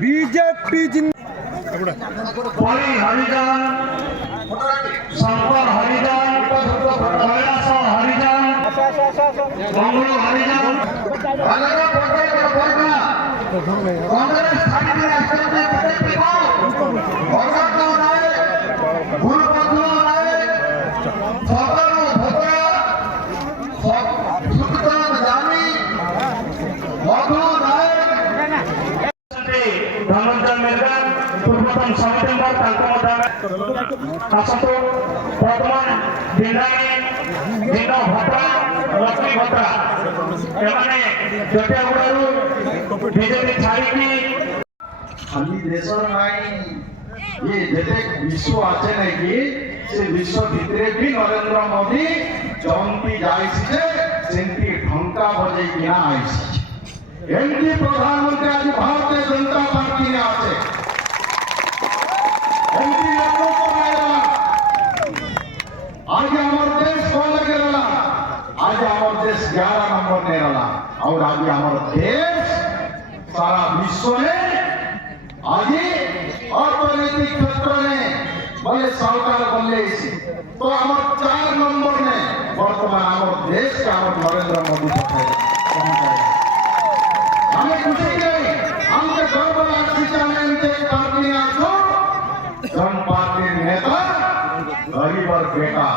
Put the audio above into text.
BJP हरिजन शंकर हरिजन कैलाश हरिजन मंगल हरिजन कांग्रेस धनंजय मेहरा पूर्वतन समिति आसतु वर्तमान दिनानी दिन भद्रा लक्ष्मी भद्रा एमाने जटियागुड़ारू बीजेपी छाड़ी खाली देश ये जेते विश्व आछे नहीं कि से विश्व भितरे भी नरेंद्र मोदी जमती जाइछि जे सेंती ढंका बजे किना आइछि एमपी प्रधानमंत्री आज भारतीय जनता पार्टी ने आछे एमपी लोक आज हमार देश कौन लगे रहा आज हमार देश 11 नंबर ने रहा और आज हमार देश सारा विश्व में आज अर्थनैतिक क्षेत्र में बोले सरकार बोले तो हमार 4 नंबर ने वर्तमान हमार देश का नरेंद्र मोदी पहुंचाए हमें खुशी नहीं हमके गर्व लागती पार्टी आछो जन पार्टी नेता गरीब और बेटा